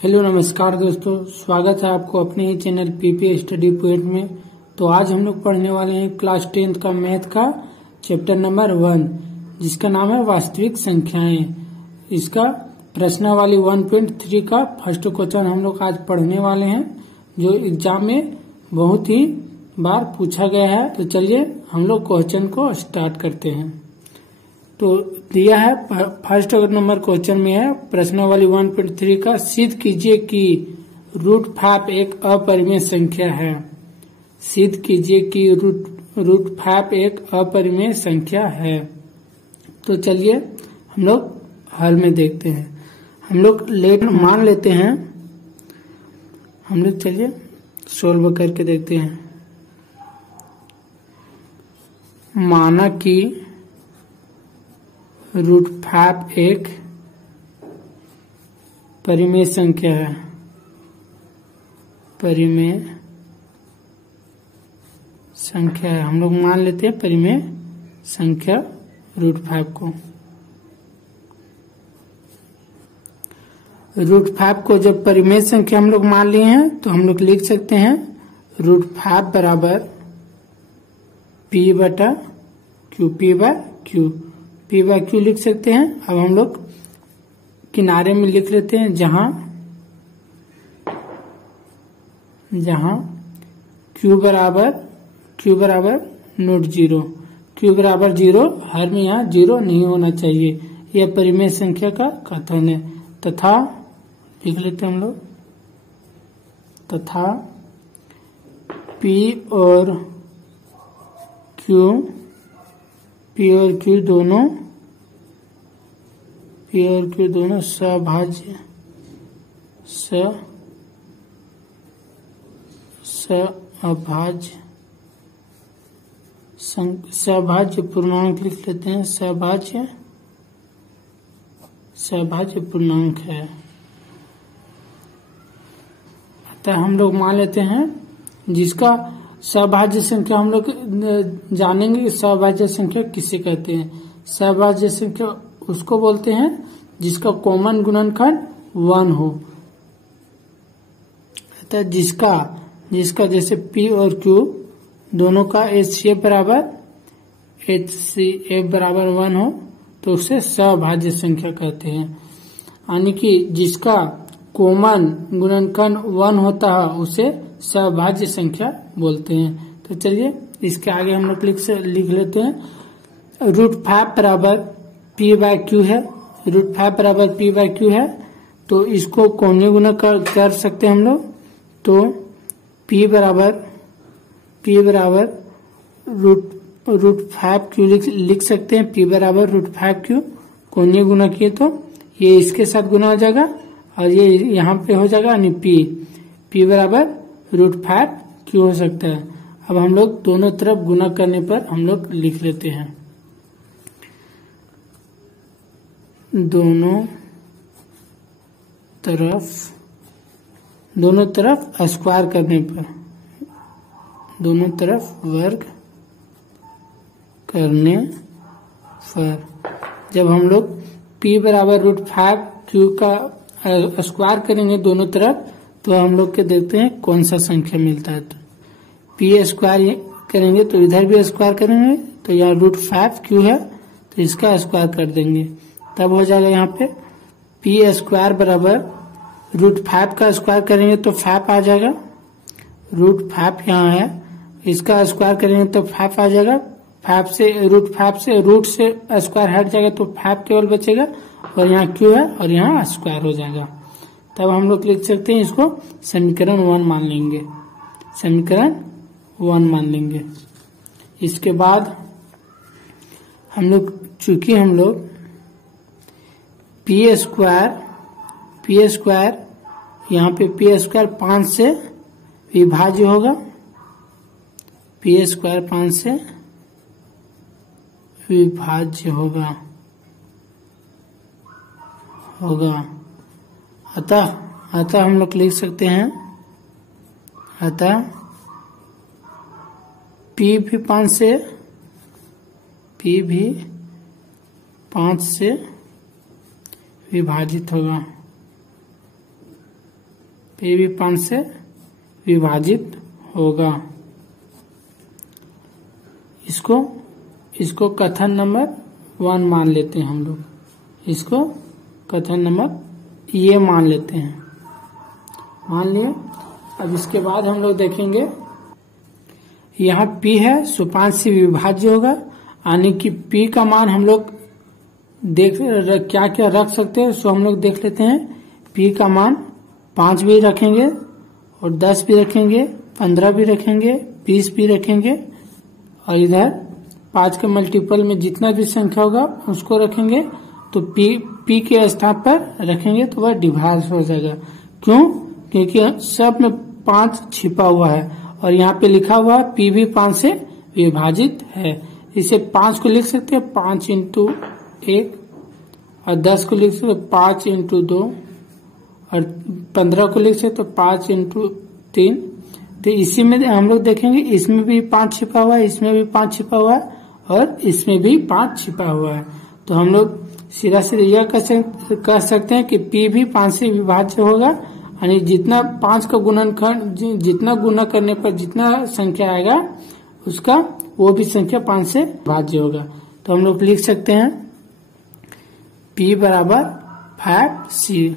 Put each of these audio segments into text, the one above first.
Hello नमस्कार दोस्तों, स्वागत है आपको अपने ही चैनल पीपी स्टडी पॉइंट में। तो आज हम लोग पढ़ने वाले हैं क्लास 10th का मैथ का चैप्टर नंबर 1, जिसका नाम है वास्तविक संख्याएं। इसका प्रश्नावली 1.3 का फर्स्ट क्वेश्चन हम लोग आज पढ़ने वाले हैं, जो एग्जाम में बहुत ही बार पूछा गया है। तो चलिए हम लोग क्वेश्चन को स्टार्ट करते हैं। तो दिया है फर्स्ट नंबर क्वेश्चन में है प्रश्नावली 1.3 का, सिद्ध कीजिए कि √5 एक अपरिमेय संख्या है। सिद्ध कीजिए कि √5 एक अपरिमेय संख्या है। तो चलिए हम लोग हल में देखते हैं। हम लोग मान लेते हैं, हम लोग चलिए सोल्व करके देखते हैं। माना कि √5 एक परिमेय संख्या है। परिमेय संख्या है, हम लोग मान लेते हैं परिमेय संख्या √5 को। √5 को जब परिमेय संख्या हम लोग मान लिए हैं तो हम लोग लिख सकते हैं √5 बराबर P/Q, P/Q लिख सकते हैं। अब हम लोग किनारे में लिख लेते हैं, जहां Q बराबर नोट 0, Q बराबर 0, हर में यहाँ 0 नहीं होना चाहिए। यह परिमेय संख्या का कथन है। तथा लिख लेते हैं हम लोग, तथा P और Q दोनों सभाज्य पूर्णांक लिख लेते हैं। सभाज्य पूर्णांक है। अतः हम लोग मान लेते हैं जिसका सभाज्य संख्या, हम लोग जानेंगे कि सभाज्य संख्या किसे कहते हैं। सभाज्य संख्या उसको बोलते हैं जिसका कॉमन गुणनखंड 1 हो। अतः जिसका जैसे P और Q दोनों का HCF बराबर 1 हो तो उसे सभाज्य संख्या कहते हैं। यानी कि जिसका कॉमन गुणनखंड 1 होता है उसे सभाज्य संख्या बोलते हैं। तो चलिए इसके आगे हम लोग लिख लेते हैं। √5 बराबर P/Q है। √5 बराबर P/Q है, तो इसको कोणीय गुणा कर सकते हैं हम लोग। तो P बराबर √5Q लिख सकते हैं। P बराबर √5Q कोणीय गुणा किए तो ये इसके साथ गुना हो जाएगा और ये यहाँ पे हो जाएगा, यानी P बराबर √5Q हो सकता है। अब हम लोग दोनों तरफ गुना करने पर हम लोग लिख लेते हैं, दोनों तरफ स्क्वायर करने पर, दोनों तरफ वर्ग करने पर जब हम लोग P बराबर √5Q का स्क्वायर करेंगे दोनों तरफ, तो हम लोग के देखते हैं कौन सा संख्या मिलता है। तो P स्क्वायर करेंगे तो इधर भी स्क्वायर करेंगे, तो यहाँ √5Q है तो इसका स्क्वायर कर देंगे, तब हो जाएगा यहाँ पे P स्क्वायर बराबर √5 का स्क्वायर करेंगे तो 5 आ जाएगा। √5 यहाँ है, इसका स्क्वायर करेंगे तो 5 आ जाएगा। 5 से रूट से स्क्वायर हट जाएगा तो 5 केवल बचेगा, और यहाँ Q है और यहाँ स्क्वायर हो जाएगा। तब हम लोग लिख सकते हैं, इसको समीकरण 1 मान लेंगे। समीकरण 1 मान लेंगे। इसके बाद चूंकि हम लोग P स्क्वायर यहाँ पे P स्क्वायर 5 से विभाज्य होगा। P स्क्वायर 5 से विभाज्य होगा। अतः हम लोग लिख सकते हैं, अतः P भी 5 से विभाजित होगा। P भी 5 से विभाजित होगा। इसको कथन नंबर 1 मान लेते हैं हम लोग, इसको कथन नंबर ये मान लेते हैं, मान लिए। अब इसके बाद हम लोग देखेंगे यहाँ P है सो 5 से विभाज्य होगा, यानी कि P का मान हम लोग क्या क्या रख सकते हैं, सो हम लोग देख लेते हैं। P का मान 5 भी रखेंगे और 10 भी रखेंगे, 15 भी रखेंगे, 20 भी रखेंगे, और इधर 5 के मल्टीपल में जितना भी संख्या होगा उसको रखेंगे। तो P के स्थान पर रखेंगे तो वह डिवाइड हो जाएगा। क्यों? क्योंकि सब में 5 छिपा हुआ है और यहाँ पे लिखा हुआ है P भी 5 से विभाजित है। इसे 5 को लिख सकते हैं 5 इंटू 1, और 10 को लिख सकते हैं 5 इंटू 2, और 15 को लिख सकते हैं 5 इंटू 3। तो इसी में हम लोग देखेंगे इसमें भी 5 छिपा हुआ है, इसमें भी 5 छिपा हुआ है, और इसमें भी 5 छिपा हुआ है। तो हम लोग सीधा सीधा यह कह सकते हैं कि P भी 5 से विभाज्य होगा, यानी जितना 5 का गुणनखंड, जितना गुना करने पर जितना संख्या आएगा उसका वो भी संख्या 5 से विभाज्य होगा। तो हम लोग लिख सकते हैं P बराबर 5C।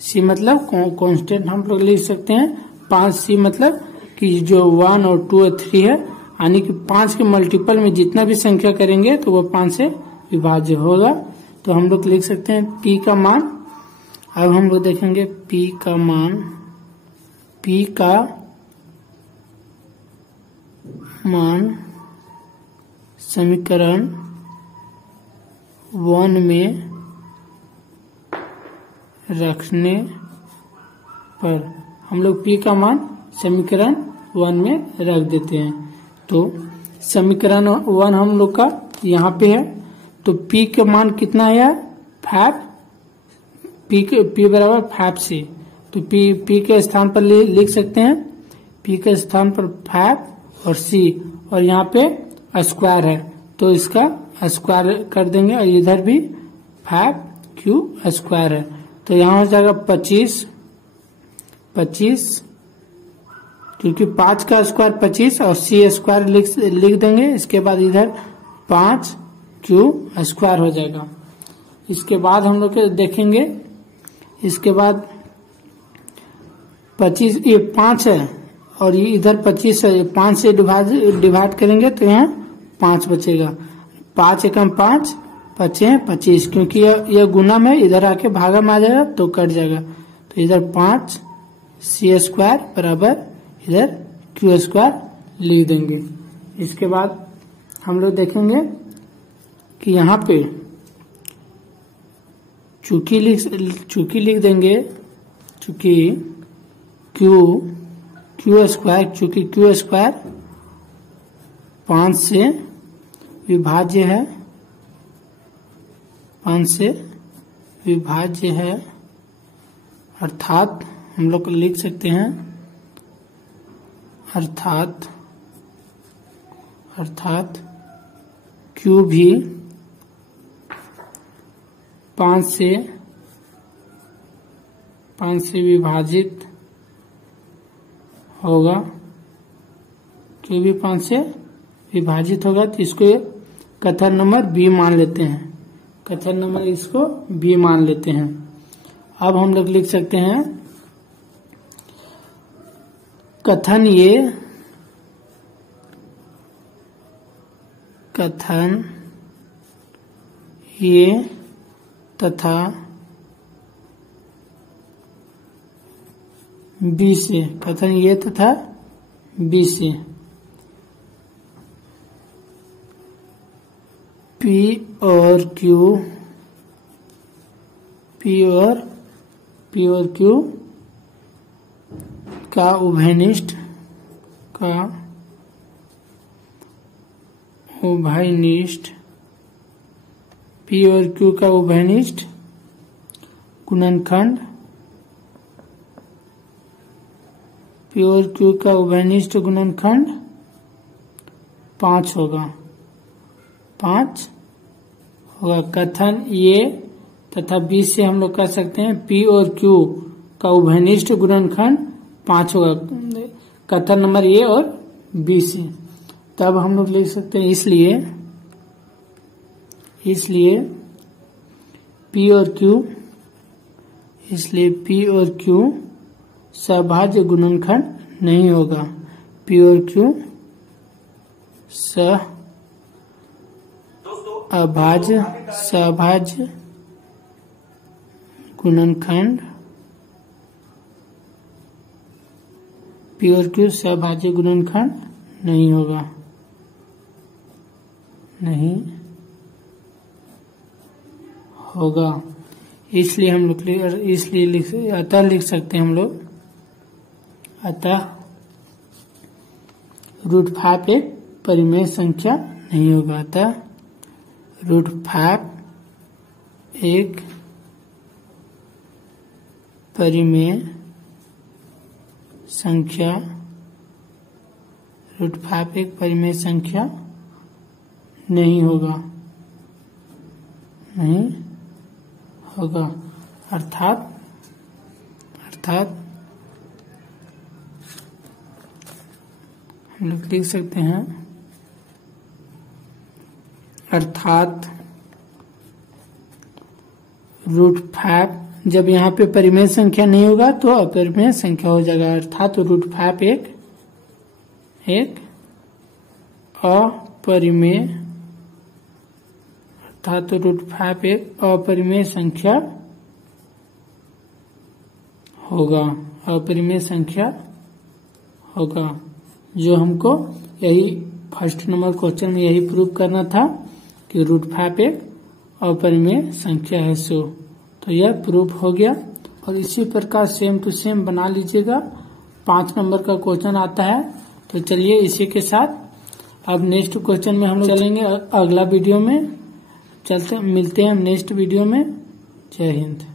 C मतलब कांस्टेंट हम लोग लिख सकते हैं। 5C मतलब कि जो 1 और 2 और 3 है, यानी कि 5 के मल्टीपल में जितना भी संख्या करेंगे तो वो 5 से विभाज्य होगा। तो हम लोग लिख सकते हैं P का मान। अब हम लोग देखेंगे P का मान समीकरण 1 में रखने पर हम लोग P का मान समीकरण 1 में रख देते हैं। तो समीकरण 1 हम लोग का यहाँ पे है, तो P का मान कितना है 5, P बराबर 5C। तो P के स्थान पर लिख सकते हैं, P के स्थान पर 5 और C, और यहाँ पे स्क्वायर है तो इसका स्क्वायर कर देंगे, और इधर भी 5Q स्क्वायर है। तो यहाँ हो जाएगा 25, क्योंकि 5 का स्क्वायर 25 और C स्क्वायर लिख देंगे। इसके बाद इधर 5Q स्क्वायर हो जाएगा। इसके बाद हम लोग देखेंगे, इसके बाद 25, ये 5 है और ये इधर 25 है, 5 से डिवाइड करेंगे तो यहाँ 5 बचेगा। 5 एकम 5, 5 25, क्योंकि यह गुना में इधर आके भागा में आ जाएगा तो कट जाएगा। तो इधर 5C स्क्वायर बराबर इधर Q स्क्वायर लिख देंगे। इसके बाद हम लोग देखेंगे कि यहाँ पे चूंकि लिख देंगे, चूंकि Q स्क्वायर 5 से विभाज्य है, 5 से विभाज्य है, अर्थात हम लोग लिख सकते हैं अर्थात Q भी 5 से विभाजित होगा। Q भी 5 से विभाजित होगा, तो इसको कथन नंबर B मान लेते हैं। कथन नंबर इसको B मान लेते हैं। अब हम लोग लिख सकते हैं कथन ये तथा B से, कथन ये तथा B से P और Q का उभयनिष्ठ P और Q का उभयनिष्ठ गुणनखंड, P और Q का उभयनिष्ठ गुणनखंड 5 होगा। कथन ये तथा B से हम लोग कह सकते हैं P और Q का उभयनिष्ठ गुणनखंड 5 होगा, कथन नंबर ए और बी से। तब हम लोग लिख सकते हैं इसलिए पी और क्यू सभाज्य गुणनखंड नहीं होगा। पी और क्यू सभाज्य गुणनखंड, पी और क्यू सभाज्य गुणनखंड नहीं होगा, इसलिए हम लोग अतः लिख सकते हैं हम लोग, अतः √5 एक परिमेय संख्या नहीं होगा। अतः √5 एक परिमेय संख्या, √5 एक परिमेय संख्या नहीं होगा, अर्थात हम लोग लिख सकते हैं, अर्थात √5 जब यहाँ पे परिमेय संख्या नहीं होगा तो अपरिमेय संख्या हो जाएगा। अर्थात √5 एक अपरिमेय संख्या होगा, जो हमको यही फर्स्ट नंबर क्वेश्चन में यही प्रूव करना था कि √5 एक अपरिमेय संख्या है। तो यह प्रूफ हो गया। और इसी प्रकार सेम टू सेम बना लीजिएगा। 5 नंबर का क्वेश्चन आता है। तो चलिए इसी के साथ अब नेक्स्ट क्वेश्चन में हम लोग चलेंगे अगला वीडियो में। मिलते हैं हम नेक्स्ट वीडियो में। जय हिंद।